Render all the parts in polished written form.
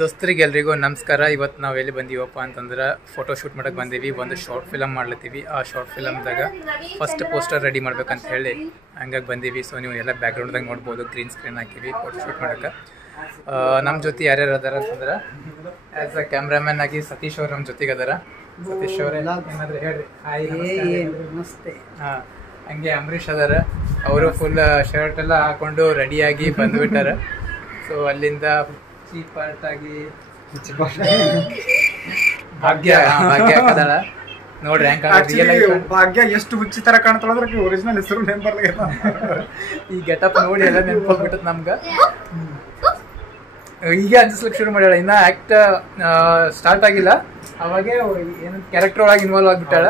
ದೋಸ್ತರಿಗೆಲ್ರಿಗೂ ನಮಸ್ಕಾರ. ಇವತ್ತು ನಾವು ಎಲ್ಲಿ ಬಂದೀವಪ್ಪ ಅಂತಂದ್ರೆ ಫೋಟೋ ಶೂಟ್ ಮಾಡಕ್ಕೆ ಬಂದೀವಿ. ಒಂದು ಶಾರ್ಟ್ ಫಿಲಮ್ ಮಾಡ್ಲತ್ತೀವಿ. ಆ ಶಾರ್ಟ್ ಫಿಲಮ್ದಾಗ ಫಸ್ಟ್ ಪೋಸ್ಟರ್ ರೆಡಿ ಮಾಡ್ಬೇಕಂತ ಹೇಳಿ ಹಂಗಾಗಿ ಬಂದೀವಿ. ಸೊ ನೀವು ಎಲ್ಲ ಬ್ಯಾಕ್ಗ್ರೌಂಡ್ದಾಗ ನೋಡ್ಬೋದು, ಗ್ರೀನ್ ಸ್ಕ್ರೀನ್ ಹಾಕಿವಿ ಫೋಟೋ ಶೂಟ್ ಮಾಡೋಕ್ಕೆ. ನಮ್ಮ ಜೊತೆ ಯಾರ್ಯಾರು ಅದಾರ ಅಂತಂದ್ರೆ ಆ್ಯಸ್ ಅ ಕ್ಯಾಮ್ರಾಮನ್ ಆಗಿ ಸತೀಶ್ ಅವ್ರು ನಮ್ಮ ಜೊತೆಗೆ ಅದಾರ. ಸತೀಶ್ ಅವರೇ ಏನಾದರೂ ಹೇಳ್ರಿ. ಹಾಯ್ ನಮಸ್ತೆ. ಹಾಂ, ಹಂಗೆ ಅಂಬರೀಷ್ ಅದಾರ. ಅವರು ಫುಲ್ ಶರ್ಟ್ ಎಲ್ಲ ಹಾಕೊಂಡು ರೆಡಿಯಾಗಿ ಬಂದುಬಿಟ್ಟಾರ. ಸೊ ಅಲ್ಲಿಂದ ಪಾರ್ಟ್ ಆಗಿ ಭಾಗ್ಯ ಹಾಕದಾಳ ನೋಡ್ರಿ. ಭಾಗ್ಯ ಎಷ್ಟು ಹುಚ್ಚಿ ತರ ಕಾಣ್ತಾಳ, ಒರಿಜಿನಲ್ ಹೆಸರು ನೆನಪರ್ಲ. ಈ ಗೆಟಪ್ ನೋಡಿ ಎಲ್ಲ ನೆನಪಾಗ್ಬಿಟ್ಟತ್ ನಮ್ಗೆ. ಈಗ ಅನ್ಸ್ಲಿಕ್ಕೆ ಶುರು ಮಾಡ್ಯಾಳ, ಇನ್ನ ಆಕ್ಟ್ ಸ್ಟಾರ್ಟ್ ಆಗಿಲ್ಲ. ಅವಾಗೆ ಏನ ಕ್ಯಾರೆಕ್ಟರ್ ಒಳಗೆ ಇನ್ವಾಲ್ವ್ ಆಗ್ಬಿಟ್ಟಾಳ.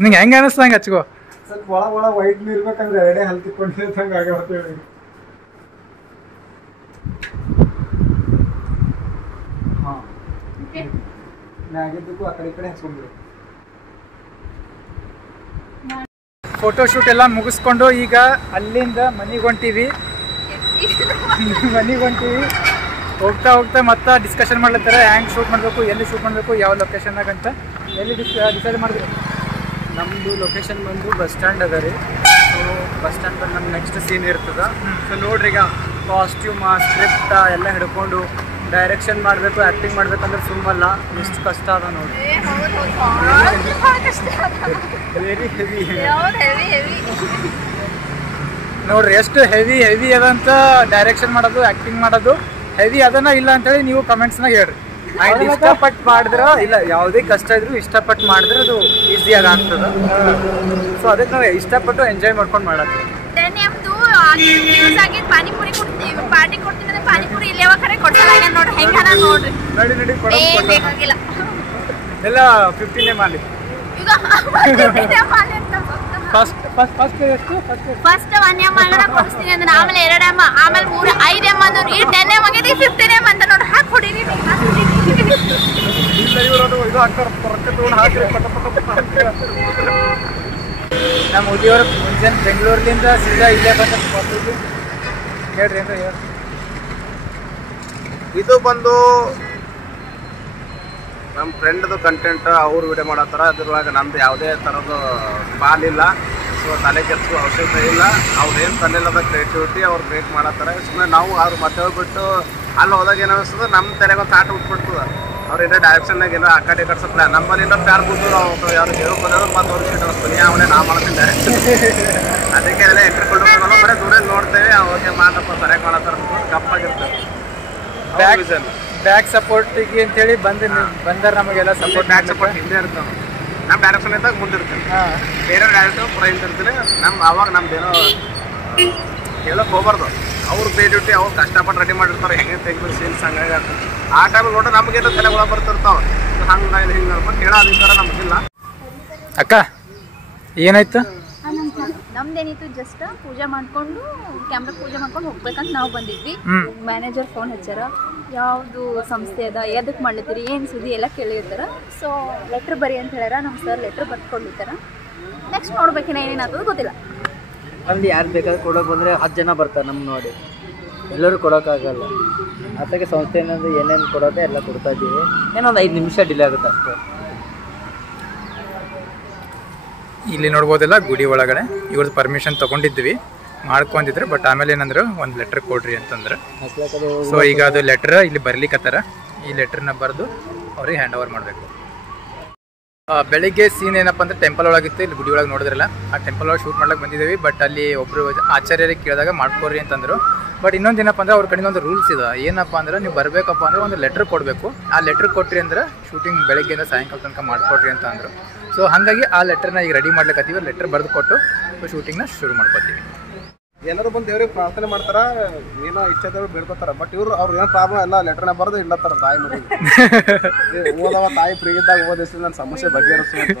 ನಿಂಗೆ ಹೆಂಗ ಅನಿಸ್ತಂಗ ಹಚ್ಕೋ. ಸ್ವಲ್ಪ ಒಳ ಒಳ ವೈಟ್ ಇರ್ಬೇಕಂದ್ರೆ ಎರಡೇ ಹಲ್ ತಿಕ್ಕೊಂಡಿರ್ತಂಗ ಆಗತ್ತೇಳಿ. ಹಾ, ಮ್ಯಾಗಿದ್ದಕ್ಕೂ ಆ ಕಡೆ ಈ ಕಡೆ ಹಚ್ಕೊಂಡ್ಬಿಡು. ಫೋಟೋ ಶೂಟ್ ಎಲ್ಲ ಮುಗಿಸ್ಕೊಂಡು ಈಗ ಅಲ್ಲಿಂದ ಮನೆಗೆ ಹೊಂಟೀವಿ. ಹೋಗ್ತಾ ಹೋಗ್ತಾ ಮತ್ತೆ ಡಿಸ್ಕಷನ್ ಮಾಡ್ಲತ್ತಾರೆ ಹ್ಯಾಂಗ್ ಶೂಟ್ ಮಾಡಬೇಕು, ಎಲ್ಲಿ ಶೂಟ್ ಮಾಡಬೇಕು, ಯಾವ ಲೊಕೇಶನ್ನಾಗ ಅಂತ. ಎಲ್ಲಿ ಡಿಸೈಡ್ ಮಾಡಿದ್ರಿ? ನಮ್ಮದು ಲೊಕೇಶನ್ ಬಂದು ಬಸ್ ಸ್ಟ್ಯಾಂಡ್ ಅದ ರೀ. ಸೊ ಬಸ್ ಸ್ಟ್ಯಾಂಡ್ ಬಂದು ನಮ್ಮ ನೆಕ್ಸ್ಟ್ ಸೀನ್ ಇರ್ತದೆ. ಸೊ ನೋಡ್ರಿ, ಈಗ ಕಾಸ್ಟ್ಯೂಮ್ ಸ್ಕ್ರಿಪ್ಟ್ ಎಲ್ಲ ಹಿಡ್ಕೊಂಡು ಡೈರೆಕ್ಷನ್ ಮಾಡಬೇಕು, ಆ್ಯಕ್ಟಿಂಗ್ ಮಾಡ್ಬೇಕಂದ್ರೆ ಸುಮ್ಮಲ್ಲ, ಎಷ್ಟು ಕಷ್ಟ ಅದ ನೋಡ್ರಿ. ವೆರಿ ಹೆವಿ ನೋಡ್ರಿ ಎಷ್ಟು ಹೆವಿ ಅದಂತ. ಡೈರೆಕ್ಷನ್ ಮಾಡೋದು, ಆ್ಯಕ್ಟಿಂಗ್ ಮಾಡೋದು ಹೆವಿ ಅದನ್ನ ಇಲ್ಲ ಅಂತೇಳಿ ನೀವು ಕಮೆಂಟ್ಸ್ನಾಗ ಹೇಳ್ರಿ. ಇಷ್ಟಪಟ್ಟು ಮಾಡಿದ್ರೆ ಇಲ್ಲ, ಯಾವುದೇ ಕಷ್ಟ ಇದ್ರು ಇಷ್ಟಪಟ್ಟು ಮಾಡಿದ್ರೆ ಅದು ಈಸಿಯಾಗಿ ಆಗ್ತದೆ. ಸೊ ಅದಕ್ಕೆ ನಾವು ಇಷ್ಟಪಟ್ಟು ಎಂಜಾಯ್ ಮಾಡ್ಕೊಂಡು ಮಾಡತ್ತೀವಿ. ಪಾನಿಪುರಿ ಪಾರ್ಟಿ ಕೊಡ್ತೀನಿ, ಪಾನಿಪುರಿ ಇಲ್ಲಿ ಯಾವಾಗ ಕರೆ ಕೊಡ್ಸಲ್ಲ ನೋಡ್ರಿ. ಹೆಂಗ ನೋಡ್ರಿ, ನಡಿ ಬೇಕಾಗಿಲ್ಲ ಎಲ್ಲ 15ನೇ ಮಾಲಿ. ಈಗ ಫಸ್ಟ್ 1 ಎಮ್ ಕೊಡಿಸ್ತೀನಿ ಅಂದ್ರೆ ಆಮೇಲೆ 2 ಎಮ್, ಆಮೇಲೆ 3, 5 ಎಮ್ ಅಂದ್ರೆ ಈ 10 ಎಮ್ ಆಗಿದೆ, 15 ಎಮ್ ಅಂತ ನೋಡ್ರಿ. ಹಾಕಿ ಹೊಡೀರಿ. ನಮ್ಮ ಉದ್ಯೋಗ ಮುಂಜಾನೆ ಬೆಂಗಳೂರಿನಿಂದ ಸೀದಾ ಇಲ್ಲೇ ಬಂದ ಹೇಳ್ರಿ ಅಂದ್ರೆ ಹೇಳಿ. ಇದು ಬಂದು ನಮ್ಮ ಫ್ರೆಂಡ್ದು ಕಂಟೆಂಟ್, ಅವ್ರು ವಿಡಿಯೋ ಮಾಡತ್ತಾರ. ಅದ್ರೊಳಗೆ ನಮ್ದು ಯಾವುದೇ ಥರದ್ದು ಪಾಲಿಲ್ಲ. ಸೊ ತಲೆ ಕೆಡಿಸೋ ಅವಶ್ಯಕತೆ ಇಲ್ಲ. ಅವ್ರೇನು ತಲೆಲ್ಲದ ಕ್ರಿಯೇಟಿವಿಟಿ ಅವ್ರು ಕ್ರಿಯೇಟ್ ಮಾಡತ್ತಾರೆ. ಸುಮ್ಮನೆ ನಾವು ಅವ್ರು ಮತ್ತೆ ಹೋಗ್ಬಿಟ್ಟು ಅಲ್ಲಿ ಹೋದಾಗ ಏನಿಸ್ತದೆ, ನಮ್ಮ ತಲೆಗೆ ಒಂದು ತಾಟ ಉಟ್ಬಿಡ್ತದೆ. ಅವ್ರು ಏನೋ ಡೈರೆಕ್ಷನ್ನಾಗ ಏನೋ ಆ ಕಡೆ ಕಟ್ಸೋ ಪ್ಲಾನ್. ನಮ್ಮಲ್ಲಿ ಇನ್ನೂ ಪ್ಯಾರ್ ಕೂತು ನಾವು ಯಾರು ಹೇಳ್ಕೊಂಡ್ರೆ ಮತ್ತೆ ಅವ್ರಿಗೆ ಶೀಟ್ ಅನಿಸ್ತೀನಿ, ಅವನೇ ನಾ ಮಾಡ್ತೀನಿ ಡೈರೆಕ್ಷನ್. ಅದಕ್ಕೆ ಎಲ್ಲ ಎಂಟ್ರಿಕೊಂಡು ಬರೀ ದೂರ ನೋಡ್ತೇವೆ, ಓಕೆ ಮಾಡಪ್ಪ ಸರಿಯಾಗಿ ಮಾಡತ್ತಾರ ಅಂದ್ಕೊಂಡು ಗಪ್ಪಾಗಿರ್ತೇವೆ. ಬ್ಯಾಕ್ ಸಪೋರ್ಟಿಗೆ ಅಂತೇಳಿ ಬಂದಾರ ನಮಗೆಲ್ಲ ಸಪೋರ್ಟ್. ಬ್ಯಾಕ್ ಸಪೋರ್ಟ್ ಹಿಂದೆ ಇರ್ತಾವೆ. ನಮ್ಮ ಡೈರೆಕ್ಷನ್ ಇದ್ದಾಗ ಮುಂದಿರ್ತೀನಿ, ಬೇರೆ ಡೈರೆಕ್ಟರ್ ಪುರ ಹಿಂದಿರ್ತೀನಿ. ಅವಾಗ ನಮ್ದೇನೋ ಹೇಳೋಕೆ ಹೋಗ್ಬಾರ್ದು. ಅವ್ರು ಕ್ರಿಯೇಟಿವಿಟಿ ಅವ್ರು ಕಷ್ಟಪಟ್ಟು ರೆಡಿ ಮಾಡಿರ್ತಾರೆ, ಹೆಂಗೆ ತೆಗೆದು ಸೀನ್ಸ್ ಹಂಗಾಗಿ ಆ ಟೈಮಿಗೆ ನೋಡ್ರೆ ನಮಗೇನೋ ತಲೆ ಒಳ ಬರ್ತಿರ್ತಾವೆ. ಹಂಗೆ ಹಿಂಗೆ ಅನ್ಕೊಂಡು ಹೇಳೋ ಅಧಿಕಾರ ನಮಗಿಲ್ಲ. ಅಕ್ಕ ಏನಾಯ್ತು? ನಮ್ದೇನಿತ್ತು, ಜಸ್ಟ್ ಪೂಜೆ ಮಾಡ್ಕೊಂಡು ಕ್ಯಾಮ್ರಾ ಪೂಜೆ ಮಾಡ್ಕೊಂಡು ಹೋಗ್ಬೇಕಂತ ನಾವು ಬಂದಿದ್ವಿ. ಮ್ಯಾನೇಜರ್ ಫೋನ್ ಹಚ್ಚಾರ, ಯಾವುದು ಸಂಸ್ಥೆ ಅದ, ಎದಕ್ಕೆ ಮಾಡ್ಲತ್ತೀರಿ, ಏನು ಸುದ್ದಿ ಎಲ್ಲ ಕೇಳಿರ್ತಾರ. ಸೊ ಲೆಟ್ರ್ ಬರಿ ಅಂತ ಹೇಳ್ಯಾರ. ನಮ್ಮ ಸರ್ ಲೆಟ್ರ್ ಬರ್ಕೊಂಡಿರ್ತಾರ. ನೆಕ್ಸ್ಟ್ ನೋಡ್ಬೇಕಿನ ಏನೇನಾಗ್ತದೆ ಗೊತ್ತಿಲ್ಲ. ಅಲ್ಲಿ ಯಾರು ಬೇಕಾದ್ರೆ ಕೊಡೋಕೆ ಬಂದರೆ 10 ಜನ ಬರ್ತಾರೆ ನಮ್ಮ ನೋಡಿ. ಎಲ್ಲರೂ ಕೊಡೋಕ್ಕಾಗಲ್ಲ. ಅದಕ್ಕೆ ಸಂಸ್ಥೆ ಏನಾದರೂ ಏನೇನು ಕೊಡೋಕೆ ಎಲ್ಲ ಕೊಡ್ತಾ ಇದ್ದೀವಿ. ಏನೋ ಒಂದು 5 ನಿಮಿಷ ಡಿಲೇ ಆಗುತ್ತೆ ಅಷ್ಟೇ. ಇಲ್ಲಿ ನೋಡ್ಬೋದಲ್ಲ, ಗುಡಿ ಒಳಗಡೆ ಇವ್ರದ್ದು ಪರ್ಮಿಷನ್ ತೊಗೊಂಡಿದ್ವಿ, ಮಾಡ್ಕೊಂಡಿದ್ರೆ. ಬಟ್ ಆಮೇಲೆ ಏನಂದ್ರೆ ಒಂದು ಲೆಟ್ರ್ ಕೊಡ್ರಿ ಅಂತಂದ್ರೆ. ಸೊ ಈಗ ಅದು ಲೆಟ್ರ್ ಇಲ್ಲಿ ಬರ್ಲಿಕ್ಕತ್ತಾರ. ಈ ಲೆಟ್ರನ್ನ ಬರೆದು ಅವ್ರಿಗೆ ಹ್ಯಾಂಡ್ ಓವರ್ ಮಾಡಬೇಕು. ಬೆಳಿಗ್ಗೆ ಸೀನ್ ಏನಪ್ಪ ಅಂದ್ರೆ ಟೆಂಪಲ್ ಒಳಗಿತ್ತು. ಇಲ್ಲಿ ಗುಡಿ ಒಳಗೆ ನೋಡಿದ್ರಲ್ಲ, ಆ ಟೆಂಪಲ್ ಒಳಗೆ ಶೂಟ್ ಮಾಡ್ಲಿಕ್ಕೆ ಬಂದಿದ್ದೀವಿ. ಬಟ್ ಅಲ್ಲಿ ಒಬ್ಬರು ಆಚಾರ್ಯರಿಗೆ ಕೇಳಿದಾಗ ಮಾಡ್ಕೊಡ್ರಿ ಅಂತಂದರು. ಬಟ್ ಇನ್ನೊಂದು ಏನಪ್ಪ ಅಂದ್ರೆ ಅವ್ರ ಕಡೆಯಿಂದ ಒಂದು ರೂಲ್ಸ್ ಇದೆ. ಏನಪ್ಪ ಅಂದ್ರೆ ನೀವು ಬರಬೇಕಪ್ಪ ಅಂದ್ರೆ ಒಂದು ಲೆಟ್ರ್ ಕೊಡಬೇಕು. ಆ ಲೆಟ್ರ್ ಕೊಟ್ರಿ ಅಂದ್ರೆ ಶೂಟಿಂಗ್ ಬೆಳಗ್ಗೆಯಿಂದ ಸಾಯಂಕಾಲ ತನಕ ಮಾಡ್ಕೊಡ್ರಿ ಅಂತ ಅಂದರು. ಸೊ ಹಾಗಾಗಿ ಆ ಲೆಟ್ರನ್ನ ಈಗ ರೆಡಿ ಮಾಡ್ಲಿಕ್ಕತ್ತೀವಿ. ಲೆಟ್ರ್ ಬರೆದು ಕೊಟ್ಟು ಶೂಟಿಂಗ್ನ ಶುರು ಮಾಡ್ಕೊತೀವಿ. ಎಲ್ಲರೂ ಬಂದು ದೇವ್ರಿಗೆ ಪ್ರಾರ್ಥನೆ ಮಾಡ್ತಾರ, ಏನೋ ಇಚ್ಛೆ ದೇವ್ರು ಬೇಡ್ಕೋತಾರ. ಬಟ್ ಇವ್ರು ಅವ್ರು ಏನೋ ಪ್ರಾಬ್ಲಮ್ ಎಲ್ಲ ಲೆಟರ್ನ ಬರೆದು ಇಡ್ಲತ್ತಾರ ತಾಯಿ ಮರಿ. ಓದವ ತಾಯಿ ಫ್ರೀ ಇದ್ದಾಗ ಓದಿಸಿ ನನ್ನ ಸಮಸ್ಯೆ ಬಗೆಹರಿಸು ಅಂತ.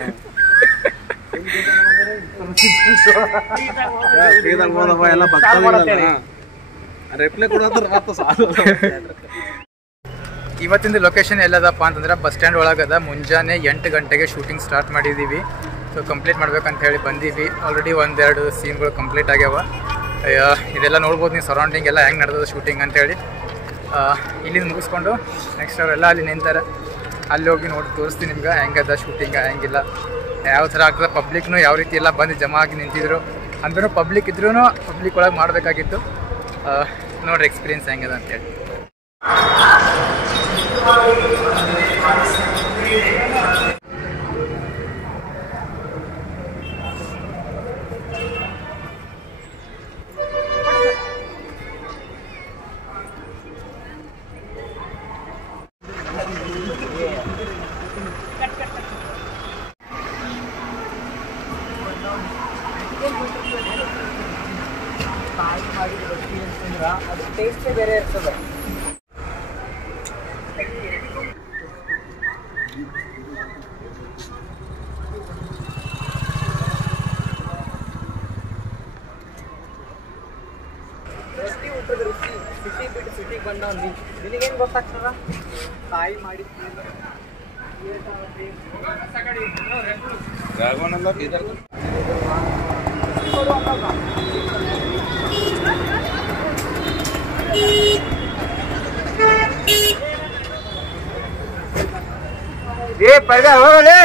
ಫ್ರೀದಾಗ ಓದವ ಎಲ್ಲ ಭಕ್ತ ರಿಪ್ಲೈ ಕೊಡೋದ್ರ ಮತ್ತೆ ಸಾಲು. ಇವತ್ತಿಂದು ಲೊಕೇಶನ್ ಎಲ್ಲದಪ್ಪ ಅಂತಂದ್ರೆ ಬಸ್ ಸ್ಟ್ಯಾಂಡ್ ಒಳಗದ. ಮುಂಜಾನೆ 8 ಗಂಟೆಗೆ ಶೂಟಿಂಗ್ ಸ್ಟಾರ್ಟ್ ಮಾಡಿದ್ದೀವಿ. ಸೊ ಕಂಪ್ಲೀಟ್ ಮಾಡ್ಬೇಕಂತ ಹೇಳಿ ಬಂದೀವಿ. ಆಲ್ರೆಡಿ ಒಂದೆರಡು ಸೀನ್ಗಳು ಕಂಪ್ಲೀಟ್ ಆಗ್ಯಾವ. ಇದೆಲ್ಲ ನೋಡ್ಬೋದು ನೀವು, ಸರೌಂಡಿಂಗ್ ಎಲ್ಲ ಹೆಂಗೆ ನಡೆದದ ಶೂಟಿಂಗ್ ಅಂತೇಳಿ. ಇಲ್ಲಿಂದ ಮುಗಿಸ್ಕೊಂಡು ನೆಕ್ಸ್ಟ್ ಅವರೆಲ್ಲ ಅಲ್ಲಿ ನಿಂತಾರೆ. ಅಲ್ಲಿ ಹೋಗಿ ನೋಡಿ ತೋರಿಸ್ತೀನಿ ನಿಮ್ಗೆ ಹೆಂಗದ ಶೂಟಿಂಗ, ಹೆಂಗಿಲ್ಲ, ಯಾವ ಥರ ಆಗ್ತದೆ. ಪಬ್ಲಿಕ್ನು ಯಾವ ರೀತಿ ಎಲ್ಲ ಬಂದು ಜಮಾ ಆಗಿ ನಿಂತಿದ್ರು. ಅಂದ್ರೂ ಪಬ್ಲಿಕ್ ಇದ್ರೂ ಪಬ್ಲಿಕ್ ಒಳಗೆ ಮಾಡಬೇಕಾಗಿತ್ತು. ನೋಡ್ರಿ ಎಕ್ಸ್ಪೀರಿಯನ್ಸ್ ಹೆಂಗದ ಅಂತೇಳಿ. ಅದು ಟೇಸ್ಟೇ ಬೇರೆ ಇರ್ತದೆ. ರೊಟ್ಟಿ ಊಟದ ರುಚಿ ಸಿಟಿ ಬಿಟ್ಟು ಸಿಟಿಗೆ ಬಂದವನು ನಿನಗೇನು ಗೊತ್ತಾಗ್ತದ? ತಾಯಿ ಮಾಡಿದ ಪೈದ ಹೋಗಲಿ.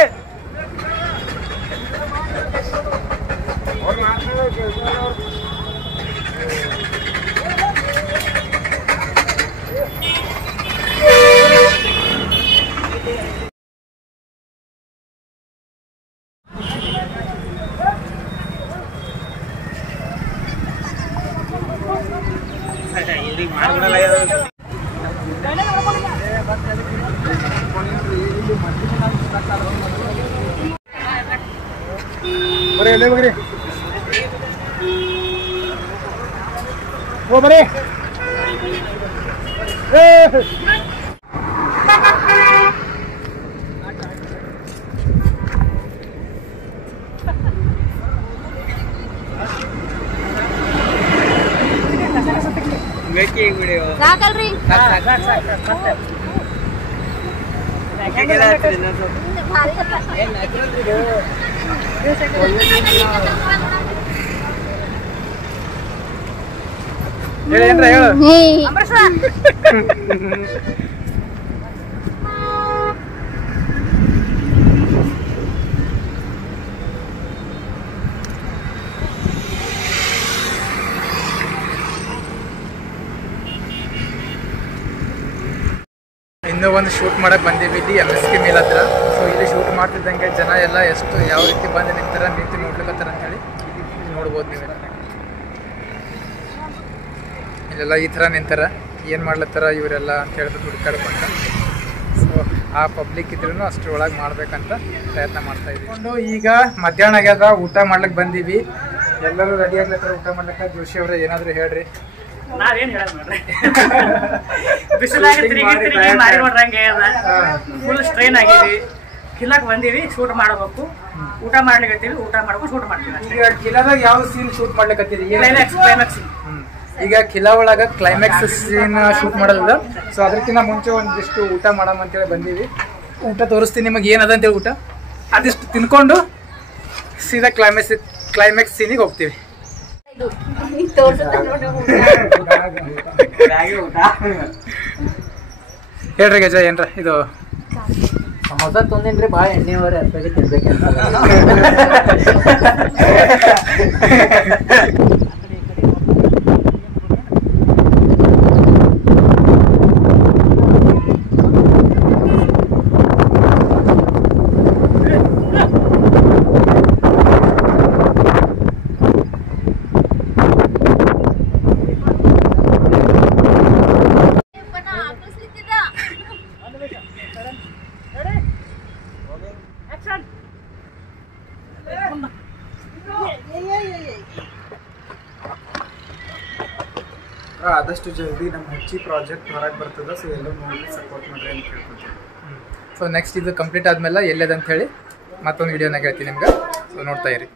ಬರೀ ಓ ಬರೀ ಸಾಕಲ್ರಿ ಹೇಳ ಹೇಳು. ಇನ್ನೂ ಒಂದು ಶೂಟ್ ಮಾಡಕ್ಕೆ ಬಂದೀವಿ ಇಲ್ಲಿ MSK ಮೇಲ್ ಹತ್ರ. ಸೊ ಇಲ್ಲಿ ಶೂಟ್ ಮಾಡ್ತಿದ್ದಂಗೆ ಜನ ಎಲ್ಲ ಎಷ್ಟು ಯಾವ ರೀತಿ ಬಂದು ನಿಂತಾರ, ನಿಂತು ನೋಡ್ಲಿಕ್ಕತ್ತಾರ ಅಂತೇಳಿ ನೋಡ್ಬೋದು ನೀವೆಲ್ಲ. ಇಲ್ಲೆಲ್ಲ ಈ ಥರ ನಿಂತಾರ, ಏನು ಮಾಡ್ಲತ್ತಾರ ಇವರೆಲ್ಲ ಅಂತ ಹೇಳ್ಬಿಟ್ಟು ಹುಡುಕಾಡ್ಕೊಂಡ. ಸೊ ಆ ಪಬ್ಲಿಕ್ ಇದ್ರೂ ಅಷ್ಟರೊಳಗೆ ಮಾಡ್ಬೇಕಂತ ಪ್ರಯತ್ನ ಮಾಡ್ತಾ ಇದ್ವಿ. ಈಗ ಮಧ್ಯಾಹ್ನ ಆಗ್ಯದ, ಊಟ ಮಾಡ್ಲಿಕ್ಕೆ ಬಂದೀವಿ. ಎಲ್ಲರೂ ರೆಡಿ ಆಗ್ಲತ್ತಾರ ಊಟ ಮಾಡ್ಲಿಕ್ಕೆ. ಜೋಶಿ ಅವ್ರ ಏನಾದರೂ ಹೇಳ್ರಿ. ನಾವೇನ್ ಹೇಳೋದು ನೋಡ್ರಿ, ಬಿಸಿಲಾಗಿ ತಿರುಗಿ ಮಾರಿ ನೋಡ್ರಂಗೆ ಫುಲ್ ಸ್ಟ್ರೈನ್ ಆಗಿವಿ. ಕಿಲ್ಲಕ್ ಬಂದೀವಿ, ಶೂಟ್ ಮಾಡಬೇಕು, ಊಟ ಮಾಡ್ಲಿಕ್ಕತ್ತೀವಿ, ಊಟ ಮಾಡ್ಬೇಕು, ಶೂಟ್ ಮಾಡ್ತೀವಿ. ಈಗ ಕಿಲಾದಾಗ ಯಾವ ಸೀನ್ ಶೂಟ್ ಮಾಡ್ಲಿಕ್ಕತ್ತೀರಿ? ಕ್ಲೈಮ್ಯಾಕ್ಸ್. ಈಗ ಕಿಲಾ ಒಳಗ ಕ್ಲೈಮ್ಯಾಕ್ಸ್ ಸೀನ್ ಶೂಟ್ ಮಾಡೋದಿಲ್ಲ. ಸೊ ಅದಕ್ಕಿಂತ ಮುಂಚೆ ಒಂದಿಷ್ಟು ಊಟ ಮಾಡಮ್ ಅಂತೇಳಿ ಬಂದೀವಿ. ಊಟ ತೋರಿಸ್ತೀನಿ ನಿಮಗೆ ಏನದ ಅಂತೇಳಿ. ಊಟ ಅದಿಷ್ಟು ತಿನ್ಕೊಂಡು ಸೀದಾ ಕ್ಲೈಮ್ಯಾಕ್ಸ್ ಸೀನಿಗೆ ಹೋಗ್ತೀವಿ. ಹೇಳ್ರಿ ಗಜ, ಏನ್ರ ಇದು ಸಮೋಸ ತೊಂದೇನ್ರಿ ಭಾಳ ಎಣ್ಣೆವರೆ ಅರ್ಪಾಗಿ ತಿನ್ಬೇಕಂತ. ಆದಷ್ಟು ಜಲ್ದಿ ನಮ್ಮ ಹೆಚ್ಚಿ ಪ್ರಾಜೆಕ್ಟ್ ಹೊರಗೆ ಬರ್ತದೆ. ಸೊ ಎಲ್ಲರೂ ನೋಡಿ ಸಪೋರ್ಟ್ ಮಾಡ್ರಿ ಅಂತ ಕೇಳ್ಕೊತೀವಿ. ಸೊ ನೆಕ್ಸ್ಟ್ ಇದು ಕಂಪ್ಲೀಟ್ ಆದಮೇಲೆ ಎಲ್ಲದಂತ ಹೇಳಿ ಮತ್ತೊಂದು ವಿಡಿಯೋನಾಗ ಹೇಳ್ತೀನಿ ನಿಮ್ಗೆ. ಸೊ ನೋಡ್ತಾ ಇರಿ.